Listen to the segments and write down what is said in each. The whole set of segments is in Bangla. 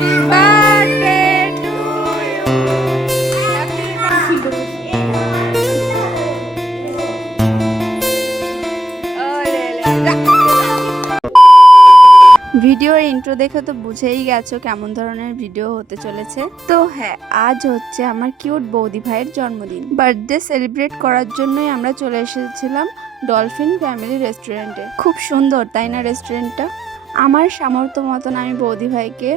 birthday to you. Happy birthday. ভিডিওর ইন্ট্রো দেখে তো বুঝেই গেছো কেমন ধরনের ভিডিও হতে চলেছে। তো হ্যাঁ, আজ হচ্ছে আমার কিউট বৌদি ভাইয়ের জন্মদিন। বার্থডে সেলিব্রেট করার জন্যই আমরা চলে এসেছিলাম ডলফিন ফ্যামিলি রেস্টুরেন্টে। খুব সুন্দর তাই না রেস্টুরেন্টটা? আমার সামর্থ্য মতন আমি বৌদি ভাইকে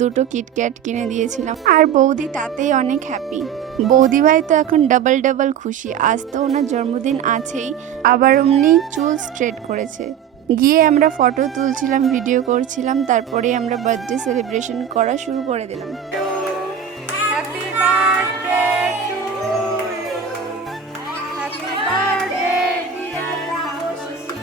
দুটো কিটক্যাট কিনে দিয়েছিলাম, আর বৌদি তাতেই অনেক হ্যাপি। বৌদি ভাই তো এখন ডাবল ডাবল খুশি, আজ তো ওনার জন্মদিন আছেই, আবার অমনি চুল স্ট্রেট করেছে। গিয়ে আমরা ফটো তুলছিলাম, ভিডিও করছিলাম, তারপরে আমরা বার্থডে সেলিব্রেশন করা শুরু করে দিলাম। Happy birthday to you, happy birthday dear Ashushi.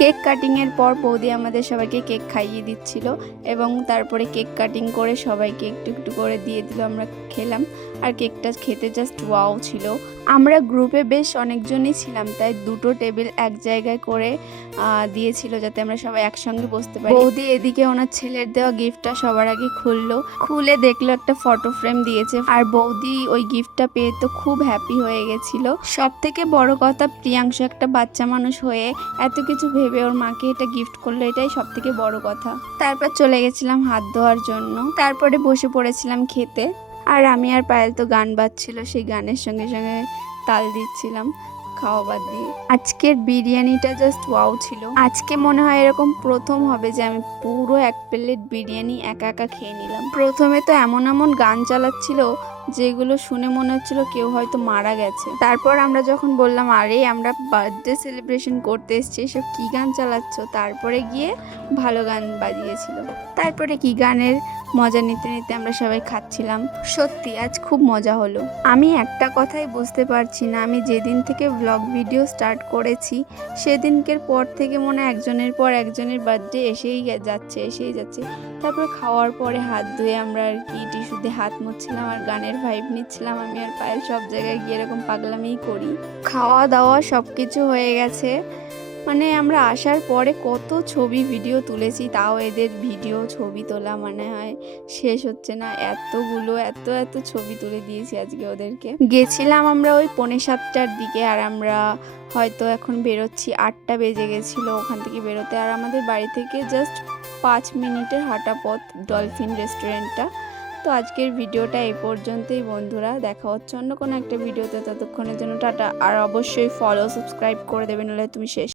Cake cutting এর পর বৌদি আমাদের সবাইকে কেক খাইয়ে দিচ্ছিল এবং তারপরে কেক কাটিং করে সবাইকে একটু একটু করে দিয়ে দিল, আমরা খেলাম। আর কেকটা খেতে জাস্ট ওয়াও ছিল। আমরা গ্রুপে বেশ অনেকজনই ছিলাম, তাই দুটো টেবিল এক জায়গায় করে দিয়েছিল যাতে আমরা সবাই একসঙ্গে বসতে পারি। বৌদি এদিকে ওনার ছেলের দেওয়া গিফটটা সবার আগে খুলে দেখলো, একটা ফটো ফ্রেম দিয়েছে। আর বৌদি ওই গিফটটা পেয়ে তো খুব হ্যাপি হয়ে গেছিল। সব থেকে বড় কথা, প্রিয়াংশু একটা বাচ্চা মানুষ হয়ে এত কিছু ভেবে ওর মাকে এটা গিফট করলো, এটাই সব থেকে বড় কথা। তারপর চলে গেছিলাম হাত ধোয়ার জন্য, তারপরে বসে পড়েছিলাম খেতে। আর আমি আর পায়েল তো গান বাজছিল, সেই গানের সঙ্গে সঙ্গে তাল দিচ্ছিলাম খাওয়া বাদ দিয়ে। আজকের বিরিয়ানিটা জাস্ট ওয়াও ছিল। আজকে মনে হয় এরকম প্রথম হবে যে আমি পুরো এক প্লেট বিরিয়ানি একা একা খেয়ে নিলাম। প্রথমে তো এমন এমন গান চালাচ্ছিল যেগুলো শুনে মনে হচ্ছিল কেউ হয়তো মারা গেছে। তারপর আমরা যখন বললাম আরে আমরা বার্থডে সেলিব্রেশন করতে এসেছি, এসব কি গান চালাচ্ছ, তারপরে গিয়ে ভালো গান বাজিয়েছিল। তারপরে কি গানের মজা নিতে নিতে আমরা সবাই খাচ্ছিলাম। সত্যি আজ খুব মজা হলো। আমি একটা কথাই বুঝতে পারছি না, আমি যেদিন থেকে ব্লগ ভিডিও স্টার্ট করেছি সেদিনকের পর থেকে মনে একজনের পর একজনের বার্থডে এসেই যাচ্ছে। তারপর খাওয়ার পরে হাত ধুয়ে আমরা আর কি টিস্যুতে হাত মুছছিলাম আর গানের ভাইব নিচ্ছিলাম। আমি আর পায়েল সব জায়গায় গিয়ে এরকম পাগলামিই করি। খাওয়া দাওয়া সব কিছু হয়ে গেছে, মানে আমরা আসার পরে কত ছবি ভিডিও তুলেছি, তাও এদের ভিডিও ছবি তোলা মানে হয় শেষ হচ্ছে না। এত ছবি তুলে দিয়েছি আজকে ওদেরকে। গেছিলাম আমরা ওই 6:45টার দিকে, আর আমরা হয়তো এখন বেরোচ্ছি 8টা বেজে গেছিলো ওখান থেকে বেরোতে। আর আমাদের বাড়ি থেকে জাস্ট 5 মিনিটের হাঁটা পথ ডলফিন রেস্টুরেন্টটা। তো আজকের ভিডিওটা এই পর্যন্তই বন্ধুরা, দেখা হচ্ছে অন্য কোনো একটা ভিডিওতে। ততক্ষণের জন্য টাটা। আর অবশ্যই ফলো সাবস্ক্রাইব করে দেবেন, নাহলে তুমি শেষ।